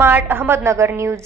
Smart Ahmednagar news.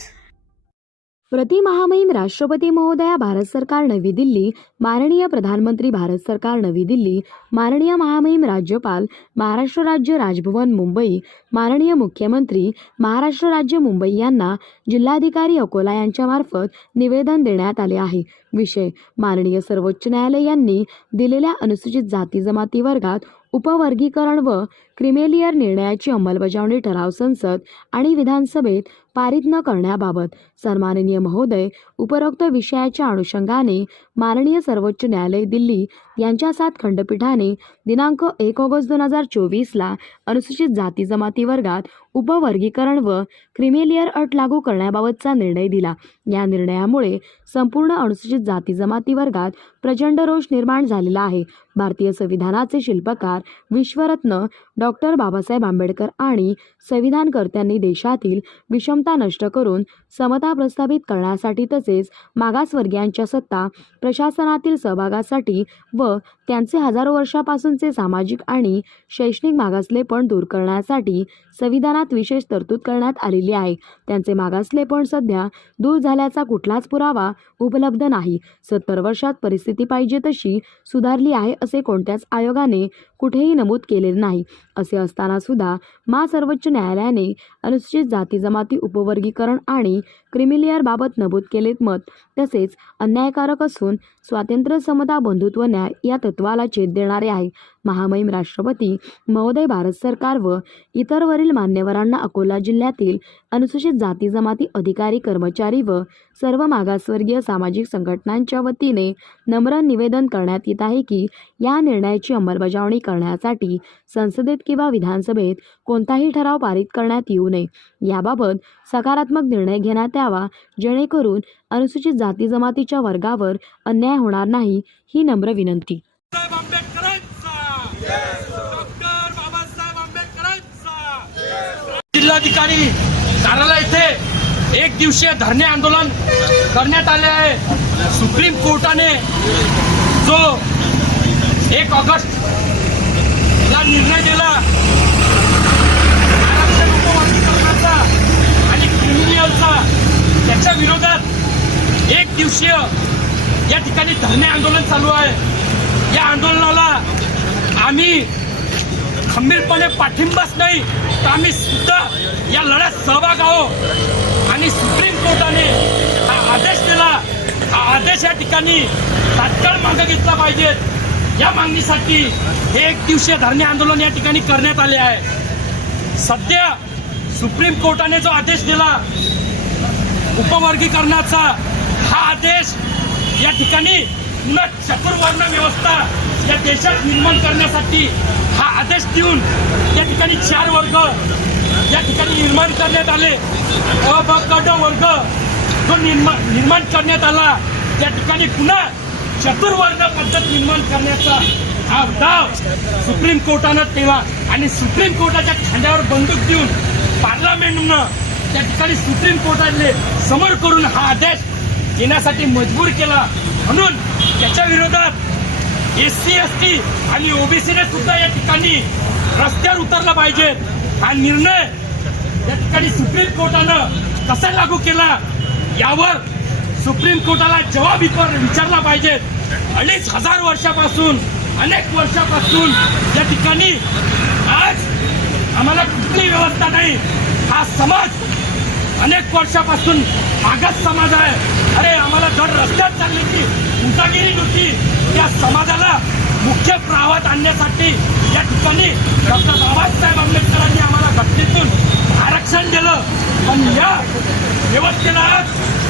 प्रति महामहिम राष्ट्रपती महोदया भारत सरकार नवी दिल्ली, माननीय प्रधानमंत्री भारत सरकार नवी दिल्ली, माननीय महामहिम राज्यपाल महाराष्ट्र राज्य राजभवन मुंबई, माननीय मुख्यमंत्री महाराष्ट्र राज्य मुंबई यांना जिल्हाधिकारी अकोला यांच्यामार्फत निवेदन देण्यात आले आहे। विषय: माननीय सर्वोच्च न्यायालय यांनी दिलेल्या अनुसूचित जाती जमाती वर्गात उपवर्गीकरण व क्रिमेलियर निर्णयाची अंमलबजावणी ठराव संसद आणि विधानसभेत पारित न करण्याबाबत सन्माननीय महोदय, उपरोक्त विषयाच्या अनुषंगाने माननीय सर्वोच्च न्यायालय दिल्ली यांच्या 7 खंडपीठाने दिनांक 1 ऑगस्ट 2024 ला अनुसूचित जाती जमाती वर्गात उपवर्गीकरण व क्रिमेलियर अट लागू करण्याबाबतचा निर्णय दिला। या निर्णयामुळे संपूर्ण अनुसूचित जाती जमाती वर्गात प्रचंड रोष निर्माण झालेला आहे। भारतीय संविधानाचे शिल्पकार विश्वरत्न डॉक्टर बाबासाहेब आंबेडकर आणि संविधानकर्त्यांनी देशातील विषमता नष्ट करून समता प्रस्थापित करण्यासाठी तसेच मागासवर्गीयांच्या सत्ता प्रशासनातील सहभागासाठी व त्यांचे हजारो वर्षापासूनचे सामाजिक आणि शैक्षणिक मागासलेपण दूर करण्यासाठी संविधानात विशेष तरतूद करण्यात आलेली आहे। त्यांचे मागासलेपण सध्या दूर झाल्याचा कुठलाच पुरावा उपलब्ध नाही। 70 वर्षात परिस्थिती पाहिजे तशी सुधारली आहे असे कोणत्याच आयोगाने कुठेही नमूद केलेले नाही। असे असताना सुद्धा सर्वोच्च न्यायालयाने अनुसूचित जाती जमाती उपवर्गीकरण आणि क्रिमिलियर बाबत नमूद केलेत मत तसेच अन्यायकारक असून स्वातंत्र्य, समता, बंधुत्व, न्याय या तत्वाला छेद देणारे आहे। महामहिम राष्ट्रपती महोदय, भारत सरकार व इतर वरील मान्यवरांना अकोला जिल्ह्यातील अनुसूचित जाती जमाती अधिकारी, कर्मचारी व सर्व मागासवर्गीय सामाजिक संघटनांच्या वतीने नम्र निवेदन करण्यात येत आहे की या निर्णयाची अंमलबजावणी करण्यासाठी संसदेत किंवा विधानसभेत कोणताही ठराव पारित करण्यात येऊ नये। याबाबत सकारात्मक निर्णय घेण्यात यावा जेणेकरून अनुसूचित जाती जमातीच्या वर्गावर अन्याय होणार नाही, ही नम्र विनंती। जिल्हाधिकारी कार्यालय येथे 1 दिवसीय धरणे आंदोलन करण्यात आले आहे। सुप्रीम कोर्टाने जो 1 ऑगस्ट ला निर्णय दिला आरक्षण उपवर्गीकरणाचा आणि क्रिमिलियरचा, त्याच्या विरोधात 1 दिवसीय या ठिकाणी धरणे आंदोलन चालू आहे। या आंदोलनाला आम्ही खंबीरपणे पाठिंबाच नाही तर आम्ही सुद्धा या लढ्यात सहभाग आहोत आणि सुप्रीम कोर्टाने हा आदेश दिला, हा आदेश या ठिकाणी तात्काळ मागे घेतला पाहिजे। या मागणीसाठी हे 1 दिवसीय धरणे आंदोलन या ठिकाणी करण्यात आले आहे। सध्या सुप्रीम कोर्टाने जो आदेश दिला उपवर्गीकरणाचा, हा आदेश या ठिकाणी पुन्हा चतुर्वर्ण व्यवस्था या देशात निर्माण करण्यासाठी हा आदेश देऊन या ठिकाणी 4 वर्ग या ठिकाणी निर्माण करण्यात आले। अ, ब, क, ड वर्ग जो निर्माण करण्यात आला त्या ठिकाणी पुन्हा चतुर्वर्ण पद्धत निर्माण करण्याचा हा डाव सुप्रीम कोर्टानं केला आणि सुप्रीम कोर्टाच्या खांद्यावर बंदूक देऊन पार्लमेंटनं त्या ठिकाणी सुप्रीम कोर्टाने समोर करून हा आदेश घेण्यासाठी मजबूर केला। म्हणून त्याच्या विरोधात SC, ST आणि OBCने सुद्धा या ठिकाणी रस्त्यावर उतरला पाहिजे। हा निर्णय या ठिकाणी सुप्रीम कोर्टानं कसा लागू केला यावर सुप्रीम कोर्टाला जवाब विचारला पाहिजे। 2500 वर्षापासून, अनेक वर्षापासून या ठिकाणी आज आम्हाला कुठली व्यवस्था नाही। हा समाज अनेक वर्षापासून मागास समाज आहे। अरे आम्हाला जड रस्त्यात चालण्याची उंचागिरी होती, त्या समाजाला मुख्य प्रवाहात आणण्यासाठी या ठिकाणी डॉक्टर बाबासाहेब आंबेडकरांनी आम्हाला घटनेतून आरक्षण दिलं, पण या व्यवस्थेला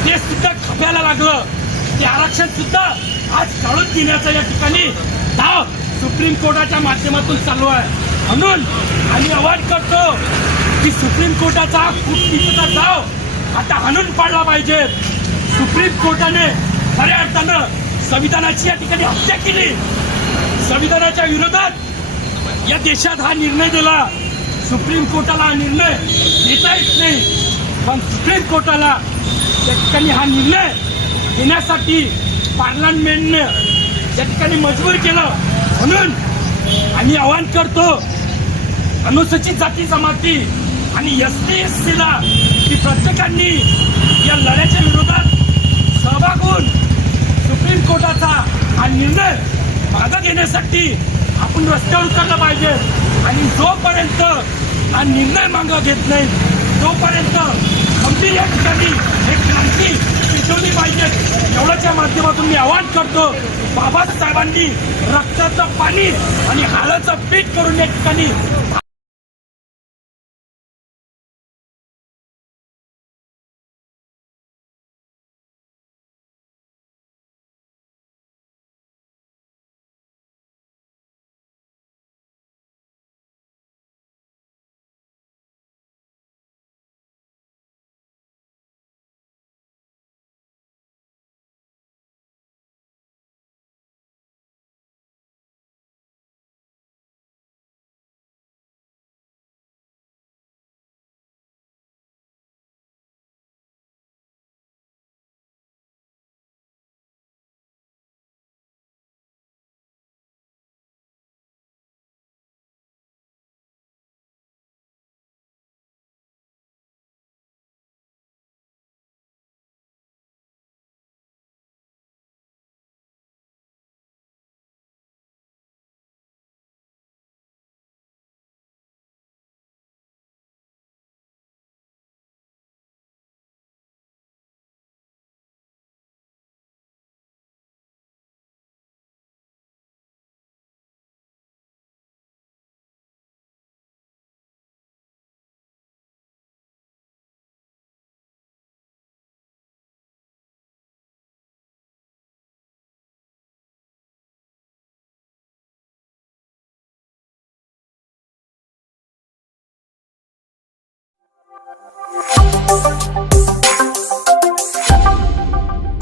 ते सुद्धा खप्याला लागलं। ते आरक्षण सुद्धा आज काढून देण्याचा या ठिकाणी डाव सुप्रीम कोर्टाच्या माध्यमातून चालू आहे। म्हणून आम्ही आवाहन करतो की सुप्रीम कोर्टाचा कूटनीतीचा डाव आता हाणून पाडला पाहिजे। सुप्रीम कोर्टाने खऱ्या अर्थानं संविधानाची या ठिकाणी हत्या केली। संविधानाच्या विरोधात या देशात हा निर्णय दिला। सुप्रीम कोर्टाला हा निर्णय देता येत नाही, पण सुप्रीम कोर्टाला या ठिकाणी हा निर्णय घेण्यासाठी पार्लमेंटने या ठिकाणी मजबूर केलं। म्हणून आम्ही आवाहन करतो अनुसूचित जाती जमाती आणि ST, SC ला की प्रत्येकांनी या लढ्याच्या विरोधात सहभाग होऊन सुप्रीम कोर्टाचा हा निर्णय मागे घेण्यासाठी आपण रस्त्यावर उतरलं पाहिजे. आणि जोपर्यंत हा निर्णय मागे घेत नाही तोपर्यंत खंबीर या ठिकाणी एक क्रांती पेटवली पाहिजे. एवढ्याच्या माध्यमातून मी आवाहन करतो, बाबासाहेबांनी रक्ताचं पाणी आणि हाडाचं पीठ करून या ठिकाणी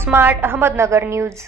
स्मार्ट अहमदनगर न्यूज.